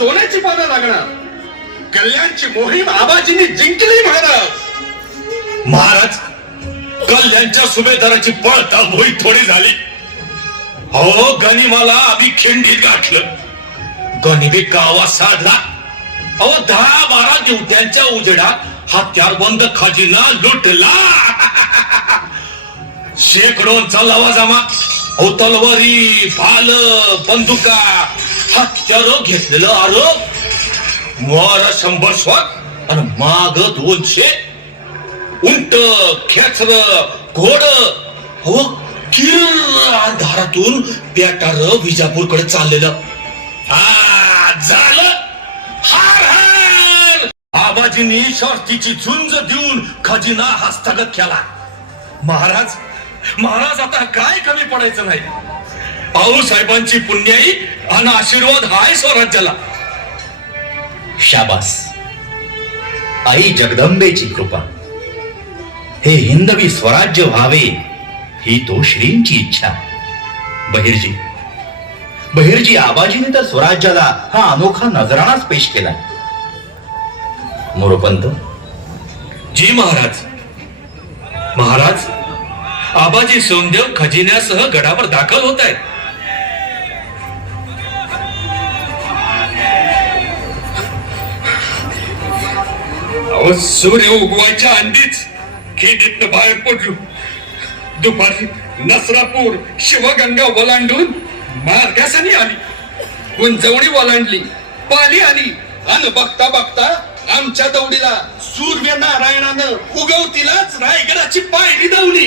सोन्याची पानं लागणार. कल्याणची मोहीम आबाजींनी जिंकली महाराज. महाराज कल्याणच्या सुभेदाराची पळता होई थोडी झाली. अहो गनिमाला आम्ही खिंडीत गाठलं गनिमी गावा साधला. अहो दहा बारा दिवट्यांच्या उजेडात हत्यारबंद खजिना लुटला. शेकडोंचा लवाजमा अहो तलवारी भाल बंदुका हत्यार घेतलेलं आरोप. वर शंभर स्वात आणि माग दोनशे. उंट खेचर घोड. हो किर अंधारातून पेटार विजापूरकडे चाललेलं. हा झालं. हार हार. आबाजींनी शर्तीची झुंज देऊन खजिना हस्तगत केला. महाराज महाराज आता काय कमी पडायचं नाही? पाऊ साहेबांची पुण्याई आणि आशीर्वाद हाय स्वराज्याला. शाबास. आई जगदंबेची कृपा. हे हिंदवी स्वराज्य व्हावे ही तो श्रींची इच्छा. बहिर्जी बहिर्जी आबाजीने तर स्वराज्याला हा अनोखा नजराणाच पेश केला मोरोपंत. जी महाराज. महाराज आबाजी सोमदेव खजिन्यासह गडावर दाखल होत आहेत. अहो सूर्य उगवायच्या आधीच खेडीतनं बाहेर पडलो. दुपारी नसरापूर शिवगंगा ओलांडून मार्गासानी आली. गुंजवणी ओलांडली पाली आली. आणि बघता बघता आमच्या दौडीला सूर्य नारायणानं उगवतीलाच रायगडाची पायरी धावली.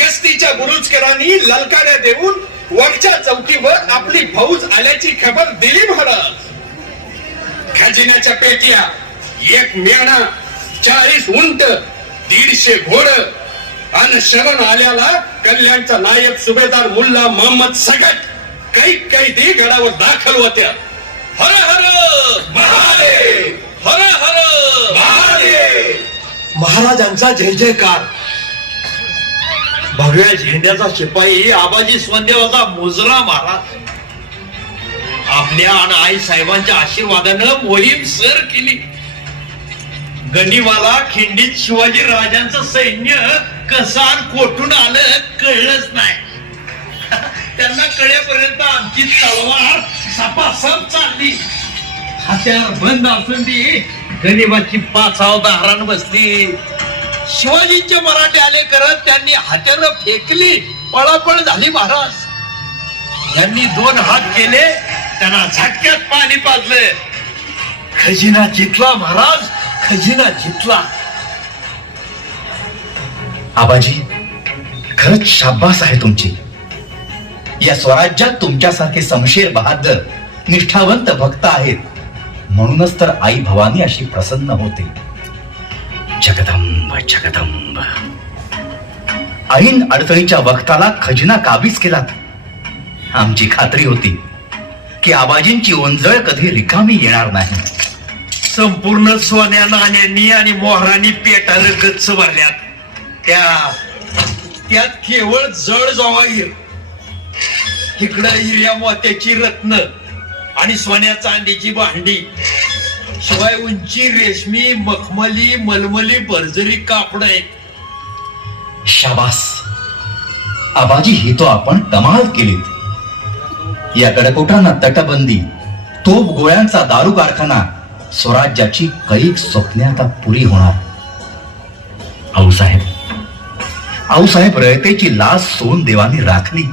गस्तीच्या बुरुजकरांनी ललकाड्या देऊन वरच्या चौकीवर आपली फौज आल्याची खबर दिली महाराज. खजिन्याच्या पेट्या एक मेणा चाळीस उंट दीडशे घोड अन शरण आल्याला कल्याणचा नायक सुभेदार मुल्ला मोहम्मद सगट काही कैदी गडावर दाखल होत्या. हर हर महादेव! हर हर महादेव! महाराजांचा जय जयकार. भगव्या झेंड्याचा शिपाई आबाजी स्वदेवाचा मुजरा महाराज आपल्या आणि आई साहेबांच्या आशीर्वादानं मोहीम सर केली. गनिवाला खिंडीत शिवाजी राजांचं सैन्य कसं कोठून आलं कळलंच नाही. त्यांना कळेपर्यंत आमची तलवार सपासप चालली. हत्यार बंद असून ती गणिबाची पाचाव दारान बसली. शिवाजींचे मराठे आले करत त्यांनी हात्यानं फेकली पळापळ झाली महाराज. यांनी दोन हात केले त्यांना झटक्यात पाणी पाजलं. खजिना जिंकला महाराज. खजिना जितला. आबाजी खरंच शाब्बास आहे तुमची. या स्वराज्यात तुमच्यासारखे समशेर बहादर निष्ठावंत भक्त आहेत. म्हणूनच तर आई भवानी अशी प्रसन्न होते. जगदंब जगदंब. ऐन अडचणीच्या वक्ताला खजिना काबीज केलात. आमची खात्री होती की आबाजींची ओंजळ कधी रिकामी येणार नाही. संपूर्ण सोन्या नाण्यांनी आणि मोहरांनी पेटार गच्च भरल्यात. त्या त्यात केवळ जळ जवागीर इकडं हिर्या मोत्याची रत्न आणि सोन्या चांदीची भांडी. शिवाय उंची रेशमी मखमली मलमली बर्जरी कापड आहेत. शाबास. आबाजी ही तो आपण कमाल केलीत. या कडकोटांना तटबंदी तोप गोळ्यांचा दारू कारखाना. स्वराज्याची कैक स्वप्ने आता पुरी होणार. आऊसाहेब आऊसाहेब रयतेची लाज सोन देवानी राखली.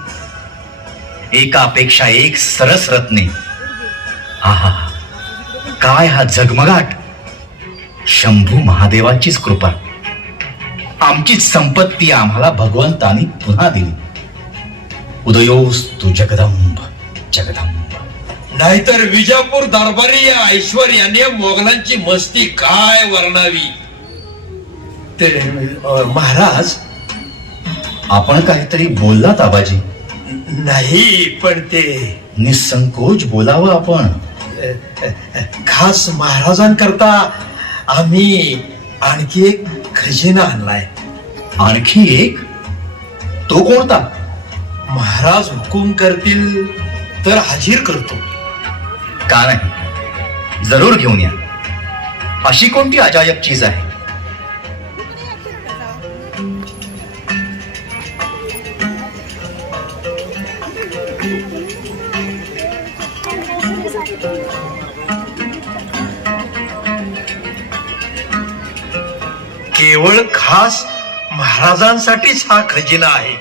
एकापेक्षा एक सरस रत्ने. आहा काय हा झगमगाट शंभू महादेवाचीच कृपा. आमचीच संपत्ती आम्हाला भगवंतानी पुन्हा दिली. उदयोस तू जगदंब जगदंब. नाहीतर विजापूर दरबारी या ऐश्वर्याने मोगलांची मस्ती काय वर्णावी? ते महाराज आपण काहीतरी बोललात आबाजी. नाही पण ते निसंकोच बोलावं आपण. खास महाराजांकरता आम्ही आणखी एक खजिना आणलाय. आणखी एक? तो कोणता? महाराज हुकूम करतील तर हाजीर करतो. का नाही जरूर घेऊन या। अशी कोणती अजायब चीज आहे? केवळ खास महाराजांसाठीच हा खजिना आहे.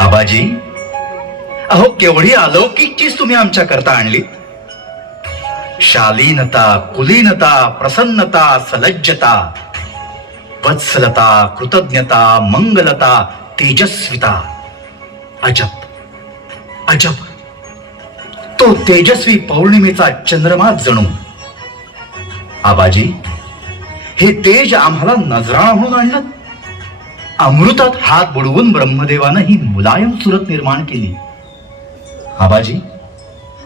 आबाजी अहो केवढी अलौकिक चीज तुम्ही आमच्या करता आणली. शालीनता कुलीनता प्रसन्नता सलज्जता वत्सलता कृतज्ञता मंगलता तेजस्विता. अजब अजब. तो तेजस्वी पौर्णिमेचा चंद्रमा जणू. आबाजी हे तेज आम्हाला नजराणा म्हणून आणलं. अमृतात हात बुडवून ब्रह्मदेवानं ही मुलायम सुरत निर्माण केली. आबाजी?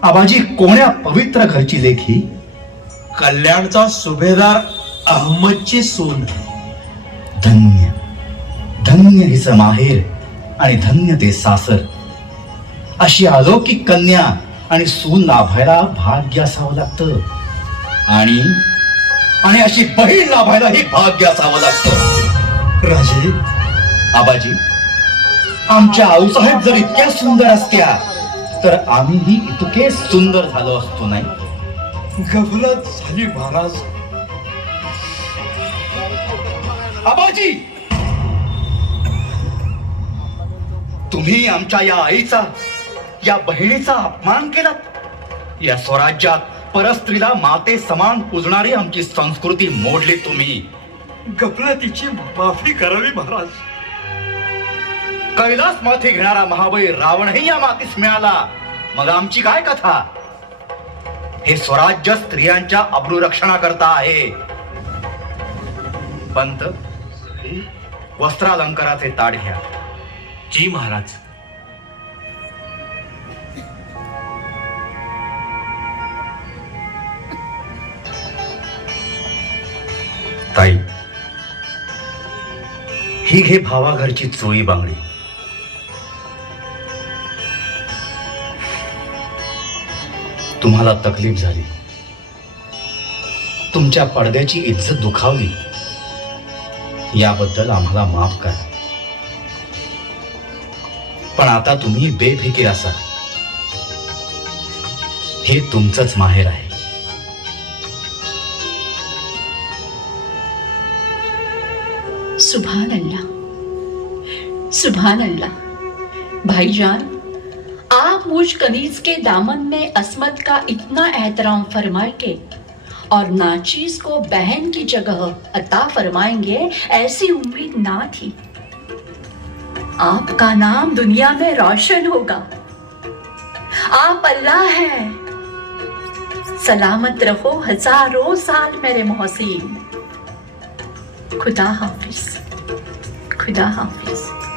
आबाजी कोण्या पवित्र घरची लेखी? कल्याणचा सुभेदार अहमदची सून. धन्य. धन्य हिचं माहेर आणि धन्य ते सासर. अशी अलौकिक कन्या आणि सून लाभायला भाग्य असावं लागतं. आणि? आणि अशी बहीण लाभायला ही भाग्य असावं लागतं. राजे? आबाजी? आमच्या आऊसाहेब जर इतक्या सुंदर असत्या तर आम्हीही इतके सुंदर झालो असतो नाही? गफलत झाली महाराज. आबाजी! तुम्ही आमच्या या आईचा या बहिणीचा अपमान केलात? या स्वराज्यात परस्त्रीला माते समान पूजणारी आमची संस्कृती मोडली तुम्ही. गफलतीची माफी करावी महाराज. कैलास माथे घेणारा महाबळी रावणही या मातीस मिळाला. मग आमची काय कथा? हे स्वराज्य स्त्रियांच्या अब्रुरक्षणाकरता आहे. पंत वस्त्रालंकाराचे ताट घ्या. जी महाराज. ताई ही घे भावाघरची चोळी बांगडी. तुम्हाला तकलीफ झाली. तुमच्या पडद्याची इज्जत दुखावली. याबद्दल आम्हाला माफ करा. पण आता तुम्ही बेफिकीर असा हे तुमचंच माहेर आहे. सुभान अल्ला सुभान अल्ला भाईजान आप मुझ कनीज के दामन में असमत का इतना एहतराम फरमाए के और नाचीज को बहन की जगह अता फरमाएँगे, ऐसी उम्मीद ना थी। आपका नाम दुनिया में रोशन होगा। आप अल्लाह हैं। सलामत रहो हज़ारों साल मेरे मोहसिन। खुदा हाफिज। खुदा हाफिज।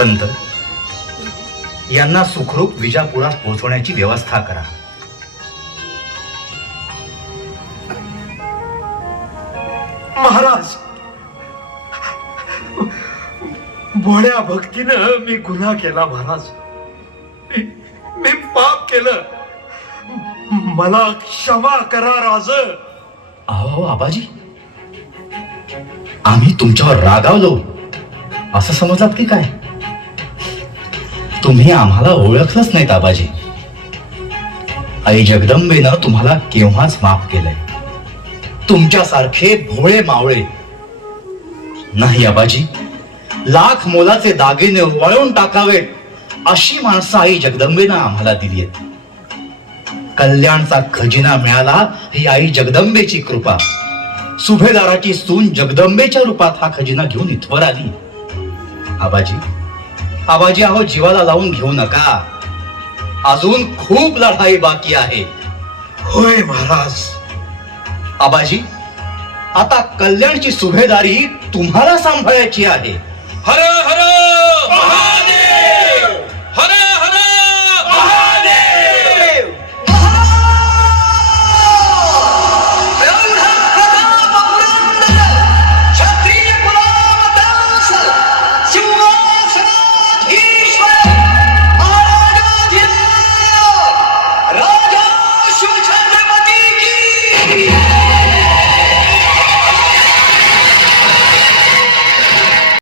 पंत. यांना सुखरूप विजापुरात पोहोचवण्याची व्यवस्था करा. महाराज भोळ्या भक्तीनं मी गुन्हा केला महाराज. मी मी पाप केलं. मला क्षमा करा राज. अहो आबाजी. आम्ही तुमच्यावर रागावलो. असं समजलात की काय? तुम्ही आम्हाला ओळखलंच नाही आबाजी. आई जगदंबेनं तुम्हाला केव्हाच माफ केलंय? तुमच्यासारखे भोळे मावळे. नाही आबाजी. लाख मोलाचे दागिने वळून टाकावेत अशी माणसं आई जगदंबेनं आम्हाला दिली आहेत. कल्याणचा खजिना मिळाला ही आई जगदंबेची कृपा. सुभेदाराची सून जगदंबेच्या रूपात हा खजिना घेऊन इथवर आली. आबाजी आबाजी अहो जीवाला लावून घेऊ नका. अजून खूप लढाई बाकी आहे. होय महाराज. आबाजी आता कल्याणची सुभेदारी तुम्हाला सांभाळायची आहे. हर हर महादेव! हर